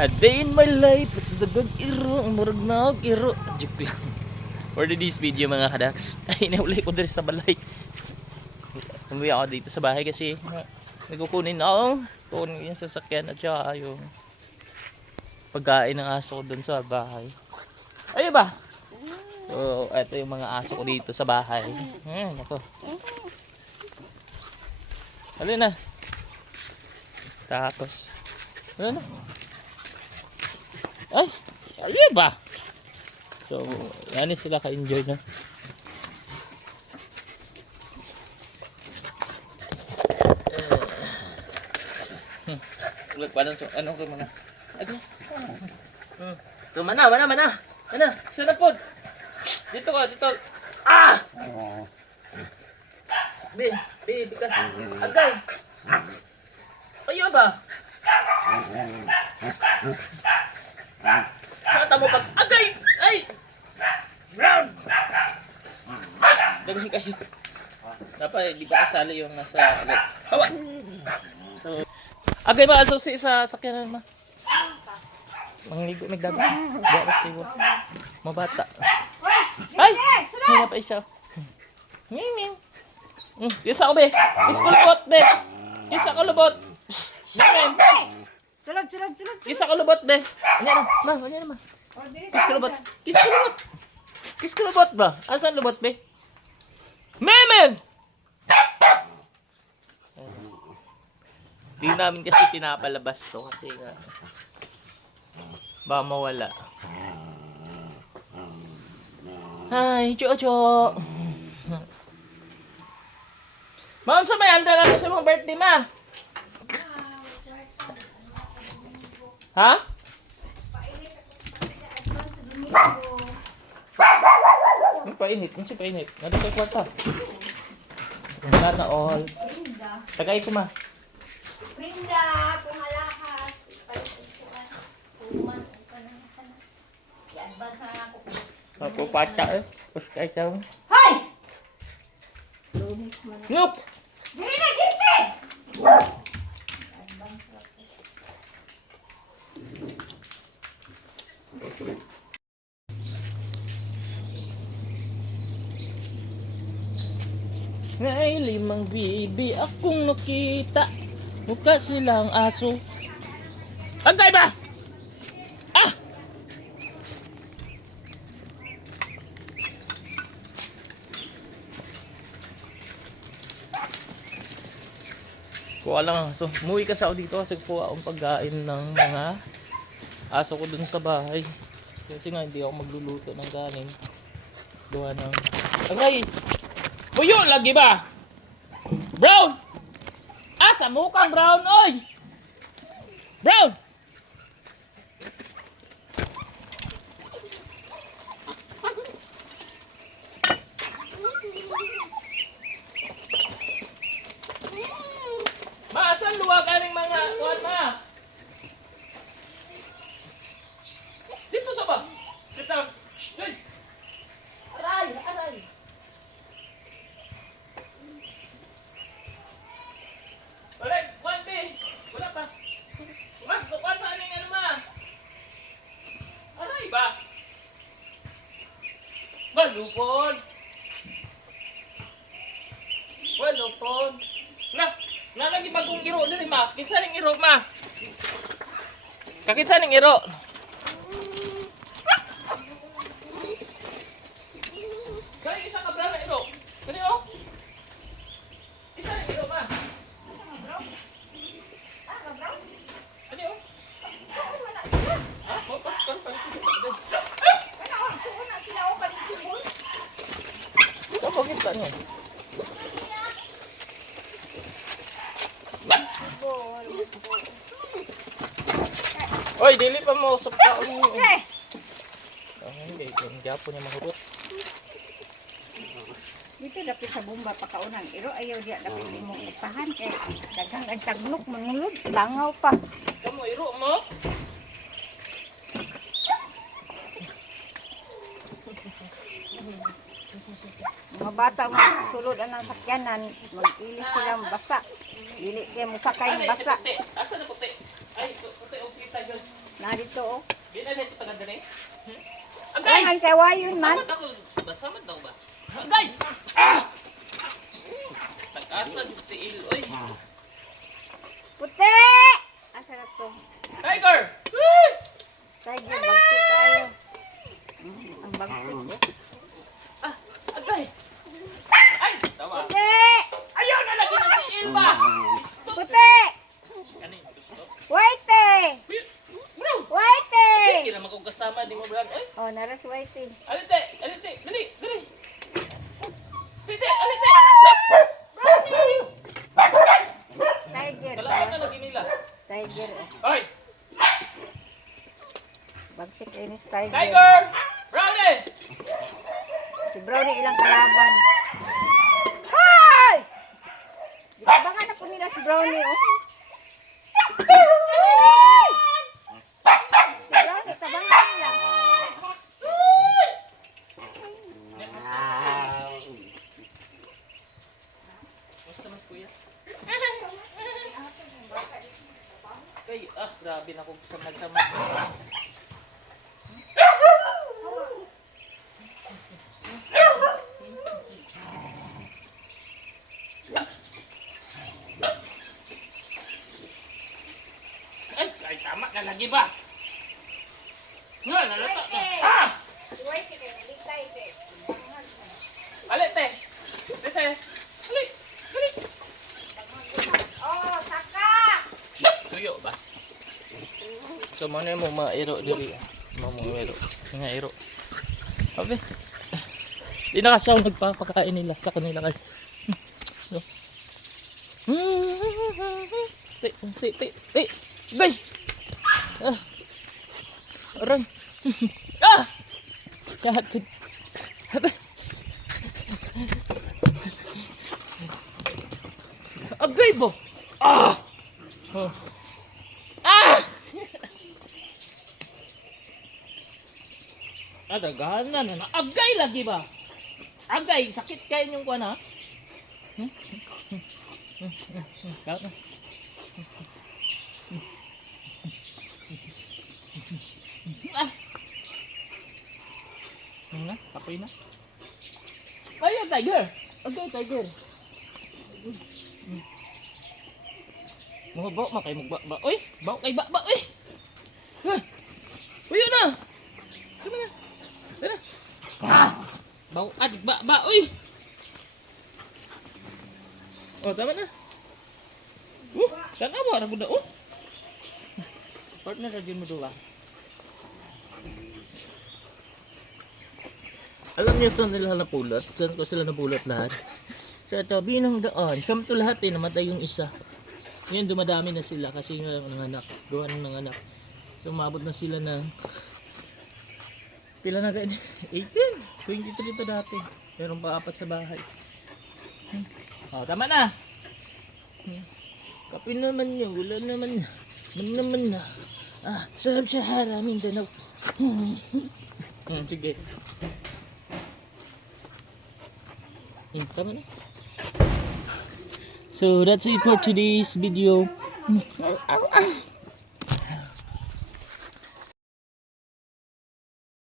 A day in my life, basta dagag iro, ang murag na iro. Joke lang. For this video mga kadaks, ay naulay ko dito sa balay. Umuwi ako dito sa bahay kasi nagkukunin ako. Kunin yung sasakyan at saka yung pagkain ng aso ko dun sa bahay. Ayun ba? So, ito yung mga aso ko dito sa bahay. Ako. Halina na. Tapos, ano na? Ay, ayun ba? So, yan sila ka-enjoy na. Ulit pa lang, ano ko mga? Aga. So, mana. Sana po. Dito ka, dito. Ah! Bikas. Agay. Ayun ba? Saan mo pag... Agay! Ay! Brown! Dagay kayo. Dapat hindi ba kasali yung nasa... Hawa! So, agay ba asusi sa sakyanan ma? Mangligo, nagdagan. Di ako siwa. Mabata. Ay! Hina pa isa. Ming. Kisa ko be. Iskulubot be. Kisa ko lubot. Ming. Sulod. Kisa ko lubot be. Ano na ma. Kis ko lubot ba? Asan lubot be? Meme! Di namin kasi pinapalabas to kasi baka mawala. Hi, Chocho. Ma'am, sa may handa namin sa mong birthday ma. Ha? Ang painit. Ang si painit. Nado kay kwarta. Sana all. Tagay ko ma. Prinda, kung alakas. Ako pata eh. Pagkay ka. Hoy! Nope! Dili na, gisi! Ngay limang bibi akong nakita. Mukha silang aso. Agay ba? Ah! Kuha lang aso. Umuwi kasi ako dito kasi kuha akong pagkain ng mga aso ko dun sa bahay. Kasi nga hindi ako magluluto ng kanin. Gawa ng... Agay! Puyo lagi ba? Brown! Asa mo kang brown, oy! Brown! Ma, asan luwag aning mga kuwan ma? Dito sa ba? Sit down. Shh, hey! Aray! Wala pa. Kuwan sa aning ano ma? Aray ba? Malupon. Nalagi bagong iro dili ma. Kinsa ning iro ma? Kakitsa ning iro. Kaya isa ka brana iro. Kani oh? Kinsa ning iro ma? Kani oh? Ah, pa. Apa kita ni? Oy, dili pa mo usap ka mo. Hindi, yung Japon yung mahurot. Dito dapat sa bomba pakaunan. Iro ayaw dia dapat mo utahan kay daghang ang tagnok manulod, langaw pa. Kamu iro mo? Mga bata sulod anang sakyanan, mag-ilis silang basa. Dili kay musakay basa. Asa na puti? Ay, puti o kita dyan. Narito oh. Di na dito taga dire. Agay! Kailangan kay wayon man. Samad ako. Samad daw ba? Agay! Ah! Tag-asa yung tiil. Uy! Puti! Asa na to? Tiger! Uy! Tiger, bagsik tayo. Ang bagsik oh. Ah! Agay! Ay! Tawa. Puti! Ayaw na lagi ng tiil ba? Stop! Puti! Ano yung gusto? White! Bro! White! Sige naman kung kasama di mo brad. Ay! Oh, naras white. Alite! Alite! Dali! Dali! Alite! Alite! Tiger. Kailangan na lagi nila. Tiger. Ay! Bagsik ini si Tiger. Tiger! Brownie! Si Brownie ilang kalaban. Hi! Abangan na po nila si Brownie oh. Si Brownie, tabangan nila. Basta mas kuya. Kay, grabe na kung samad-samad. Ay, tama na lagi ba? Nga, nalata na. Ah! White kay nalitay kay. Ali, te! Te! Ali! Ali! Oh, saka. Tuyo ba? So, mana mo mairo diri? Mo mairo. Nga iro. Sabi. Di na kasi ako nagpapakain nila sa kanila kay. No. Te. Bay. Aray. Yahatid. Agay bo. Oh. Dagahan na. Agay lagi ba? Agay, sakit kayo yung kuwan ha? Na, kapoy na. Ayun, tiger! Okay, tiger. Mga bawak makay magba. Uy! Bawak kay ba! Uy! Uy, yun na! Come na! Yun na! Bawak adik ba! Uy! Oh, tama na. Tanawa na buda. Oh! Partner na dyan mo doon. Alam niyo saan nila napulot? Saan ko sila napulot lahat? Sa tabi ng daan. Siyam to lahat eh. Namatay yung isa. Ngayon dumadami na sila kasi nga nanganak. Gawa ng nanganak. So umabot na sila na pila na ganyan? 18. 23 pa dati. Meron pa 4 sa bahay. Oh, tama na. Kape naman niya. Wala naman na. Naman na. Sahara, Mindanao. Sige. Tama na. So that's it for today's video.